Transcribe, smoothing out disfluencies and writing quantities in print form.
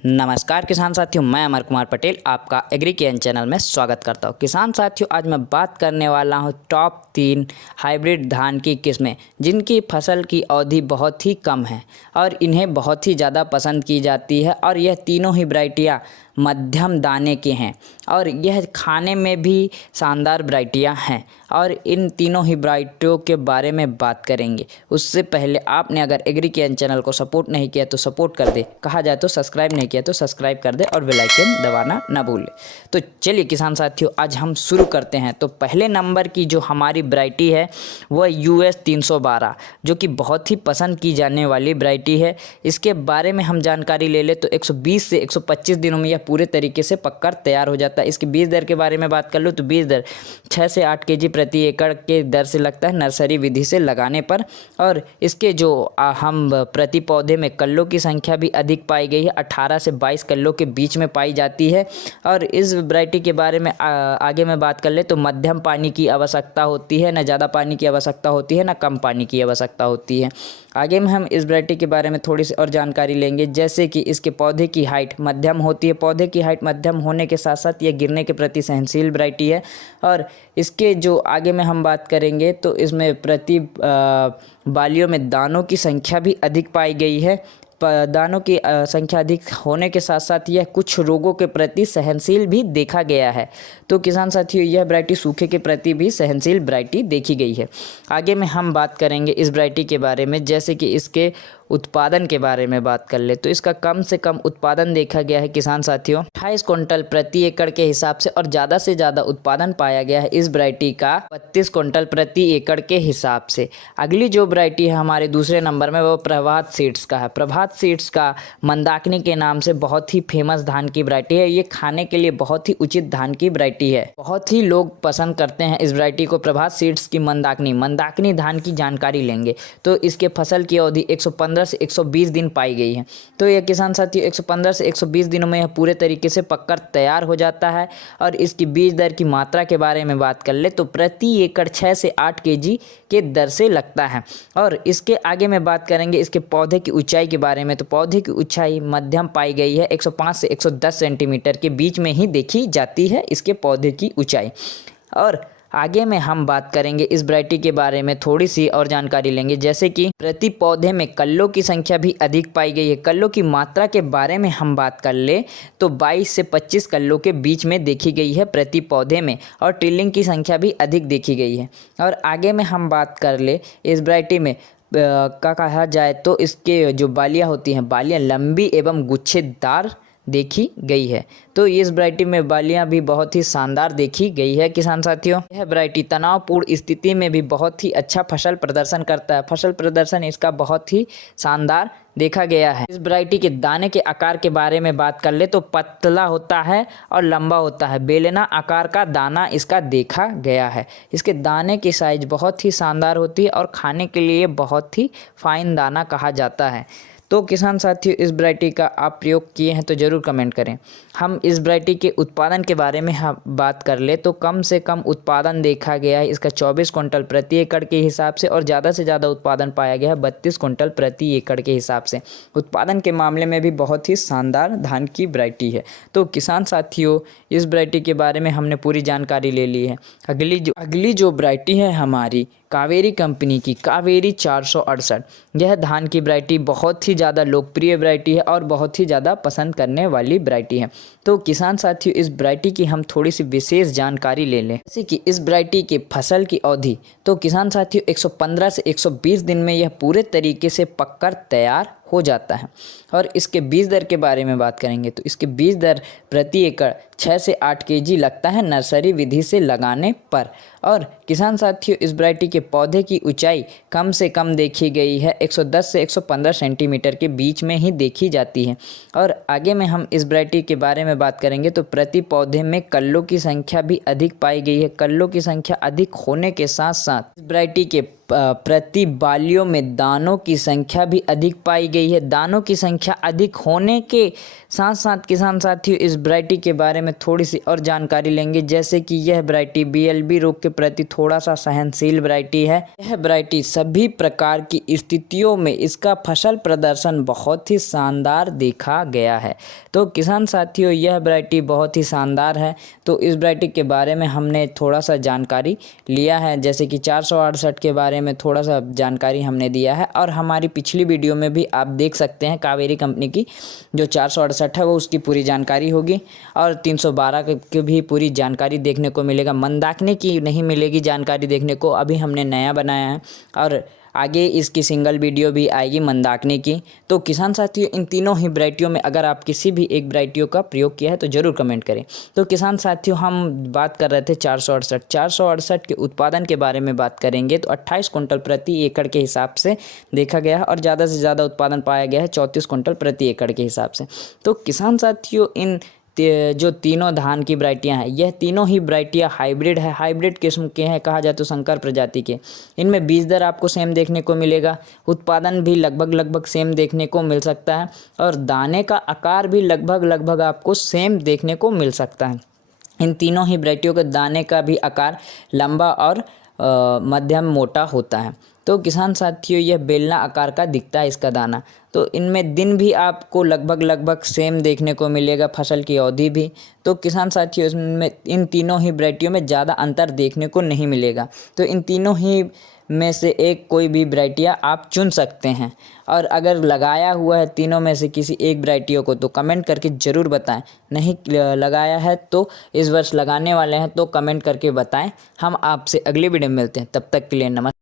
नमस्कार किसान साथियों, मैं अमर कुमार पटेल आपका एग्री के चैनल में स्वागत करता हूं। किसान साथियों, आज मैं बात करने वाला हूं टॉप 3 हाइब्रिड धान की किस्में जिनकी फसल की अवधि बहुत ही कम है और इन्हें बहुत ही ज़्यादा पसंद की जाती है। और यह तीनों ही वैरायटियाँ मध्यम दाने के हैं और यह खाने में भी शानदार वैरायटियाँ हैं और इन तीनों ही वैरायटियों के बारे में बात करेंगे। उससे पहले आपने अगर एग्री के चैनल को सपोर्ट नहीं किया तो सपोर्ट कर दे, कहा जाए तो सब्सक्राइब नहीं किया तो सब्सक्राइब कर दे और बेल आइकन दबाना ना भूले। तो चलिए किसान साथियों, आज हम शुरू करते हैं। तो पहले नंबर की जो हमारी वैरायटी है वह US 312 जो कि बहुत ही पसंद की जाने वाली वैरायटी है। इसके बारे में हम जानकारी ले ले तो 120 से 125 दिनों में यह पूरे तरीके से पककर तैयार हो जाता है। इसकी बीज दर के बारे में बात कर लो तो बीज दर 6 से 8 केजी प्रति एकड़ के दर से लगता है नर्सरी विधि से लगाने पर। और इसके जो हम प्रति पौधे में कल्लों की संख्या भी अधिक पाई गई है, 18 से 22 कल्लों के बीच में पाई जाती है। और इस वैरायटी के बारे में आगे मैं बात कर ले तो मध्यम पानी की आवश्यकता होती है, ना ज़्यादा पानी की आवश्यकता होती है ना कम पानी की आवश्यकता होती है। आगे में हम इस वैरायटी के बारे में थोड़ी सी और जानकारी लेंगे, जैसे कि इसके पौधे की हाइट मध्यम होती है। पौधे की हाइट मध्यम होने के साथ साथ यह गिरने के प्रति सहनशील वैरायटी है। और इसके जो आगे में हम बात करेंगे तो इसमें प्रति बालियों में दानों की संख्या भी अधिक पाई गई है। दानों की संख्या अधिक होने के साथ साथ यह कुछ रोगों के प्रति सहनशील भी देखा गया है। तो किसान साथियों, यह वैरायटी सूखे के प्रति भी सहनशील वैरायटी देखी गई है। आगे में हम बात करेंगे इस वैरायटी के बारे में, जैसे कि इसके उत्पादन के बारे में बात कर ले तो इसका कम से कम उत्पादन देखा गया है किसान साथियों 28 क्विंटल प्रति एकड़ के हिसाब से, और ज़्यादा से ज़्यादा उत्पादन पाया गया है इस वैरायटी का 32 क्विंटल प्रति एकड़ के हिसाब से। अगली जो वैरायटी है हमारे दूसरे नंबर में वो प्रभात सीड्स का है। प्रभात सीड्स का मंदाकिनी के नाम से बहुत ही फेमस धान की वैरायटी है। ये खाने के लिए बहुत ही उचित धान की वैरायटी है, बहुत ही लोग पसंद करते हैं इस वैरायटी को। प्रभात सीड्स की मंदाकिनी धान की जानकारी लेंगे तो इसके फसल की अवधि 115 से 120 दिन पाई गई है। तो यह किसान साथियों 115 से 120 दिनों में यह पूरे तरीके से पककर तैयार हो जाता है। और इसकी बीज दर की मात्रा के बारे में बात कर ले तो प्रति एकड़ 6 से 8 केजी के दर से लगता है। और इसके आगे में बात करेंगे इसके पौधे की ऊंचाई के बारे में, तो पौधे की ऊंचाई मध्यम पाई गई है, 105 से 110 सेंटीमीटर के बीच में ही देखी जाती है इसके पौधे की ऊंचाई। और आगे में हम बात करेंगे इस वैरायटी के बारे में, थोड़ी सी और जानकारी लेंगे, जैसे कि प्रति पौधे में कल्लों की संख्या भी अधिक पाई गई है। कल्लों की मात्रा के बारे में हम बात कर ले तो 22 से 25 कल्लों के बीच में देखी गई है प्रति पौधे में, और टिल्लिंग की संख्या भी अधिक देखी गई है। और आगे में हम बात कर ले इस वैरायटी में का कहा जाए तो इसके जो बालियाँ होती हैं, बालियाँ लंबी एवं गुच्छेदार देखी गई है। तो इस वैरायटी में बालियां भी बहुत ही शानदार देखी गई है किसान साथियों। यह वैरायटी तनावपूर्ण स्थिति में भी बहुत ही अच्छा फसल प्रदर्शन करता है। फसल प्रदर्शन इसका बहुत ही शानदार देखा गया है। इस वैरायटी के दाने के आकार के बारे में बात कर ले तो पतला होता है और लंबा होता है, बेलना आकार का दाना इसका देखा गया है। इसके दाने की साइज बहुत ही शानदार होती है और खाने के लिए बहुत ही फाइन दाना कहा जाता है। तो किसान साथियों, इस वैरायटी का आप प्रयोग किए हैं तो ज़रूर कमेंट करें। हम इस वैरायटी के उत्पादन के बारे में हम बात कर ले तो कम से कम उत्पादन देखा गया है इसका 24 क्विंटल प्रति एकड़ के हिसाब से, और ज़्यादा से ज़्यादा उत्पादन पाया गया है 32 क्विंटल प्रति एकड़ के हिसाब से। उत्पादन के मामले में भी बहुत ही शानदार धान की वैरायटी है। तो किसान साथियों, इस वैरायटी के बारे में हमने पूरी जानकारी ले ली है। अगली जो वैरायटी है हमारी कावेरी कंपनी की कावेरी 468, यह धान की वैरायटी बहुत ही ज़्यादा लोकप्रिय वैरायटी है और बहुत ही ज़्यादा पसंद करने वाली वैरायटी है। तो किसान साथियों, इस वैरायटी की हम थोड़ी सी विशेष जानकारी ले लें, जैसे कि इस वैरायटी की फसल की अवधि तो किसान साथियों 115 से 120 दिन में यह पूरे तरीके से पककर तैयार हो जाता है। और इसके बीज दर के बारे में बात करेंगे तो इसके बीज दर प्रति एकड़ 6 से 8 केजी लगता है नर्सरी विधि से लगाने पर। और किसान साथियों, इस वैरायटी के पौधे की ऊंचाई कम से कम देखी गई है 110 से 115 सेंटीमीटर के बीच में ही देखी जाती है। और आगे में हम इस वैरायटी के बारे में बात करेंगे तो प्रति पौधे में कल्लों की संख्या भी अधिक पाई गई है। कल्लों की संख्या अधिक होने के साथ साथ इस वैरायटी के प्रति बालियों में दानों की संख्या भी अधिक पाई गई है। दानों की संख्या अधिक होने के साथ साथ किसान साथियों इस वैरायटी के बारे में थोड़ी सी और जानकारी लेंगे, जैसे कि यह वैरायटी BLB रोग के प्रति थोड़ा सा सहनशील वैरायटी है। यह वैरायटी सभी प्रकार की स्थितियों में इसका फसल प्रदर्शन बहुत ही शानदार देखा गया है। तो किसान साथियों यह वैरायटी बहुत ही शानदार है। तो इस वैरायटी के बारे में हमने थोड़ा सा जानकारी लिया है, जैसे कि 468 के बारे में थोड़ा सा जानकारी हमने दिया है, और हमारी पिछली वीडियो में भी आप देख सकते हैं कावेरी कंपनी की जो 468 है वो उसकी पूरी जानकारी होगी, और 312 की भी पूरी जानकारी देखने को मिलेगा। मंदाकिनी की नहीं मिलेगी जानकारी देखने को, अभी हमने नया बनाया है, और आगे इसकी सिंगल वीडियो भी आएगी मंदाकिनी की। तो किसान साथियों इन तीनों ही वैरायटियों में अगर आप किसी भी एक वैरायटियों का प्रयोग किया है तो ज़रूर कमेंट करें। तो किसान साथियों हम बात कर रहे थे 468 के उत्पादन के बारे में बात करेंगे तो 28 कुंटल प्रति एकड़ के हिसाब से देखा गया है, और ज़्यादा से ज़्यादा उत्पादन पाया गया है 34 कुंटल प्रति एकड़ के हिसाब से। तो किसान साथियों इन जो तीनों धान की वैरायटियां हैं यह तीनों ही वैरायटियां हाइब्रिड है, हाइब्रिड किस्म के हैं, कहा जाए तो संकर प्रजाति के। इनमें बीज दर आपको सेम देखने को मिलेगा, उत्पादन भी लगभग सेम देखने को मिल सकता है, और दाने का आकार भी लगभग आपको सेम देखने को मिल सकता है। इन तीनों ही वैरायटियों के दाने का भी आकार लंबा और मध्यम मोटा होता है। तो किसान साथियों यह बेलना आकार का दिखता है इसका दाना। तो इनमें दिन भी आपको लगभग सेम देखने को मिलेगा, फसल की अवधि भी। तो किसान साथियों इसमें इन तीनों ही वैरायटियों में ज़्यादा अंतर देखने को नहीं मिलेगा। तो इन तीनों ही में से एक कोई भी वैरायटियाँ आप चुन सकते हैं, और अगर लगाया हुआ है तीनों में से किसी एक वैरायटियों को तो कमेंट करके ज़रूर बताएं। नहीं लगाया है तो इस वर्ष लगाने वाले हैं तो कमेंट करके बताएं। हम आपसे अगली वीडियो में मिलते हैं, तब तक के लिए नमस्कार।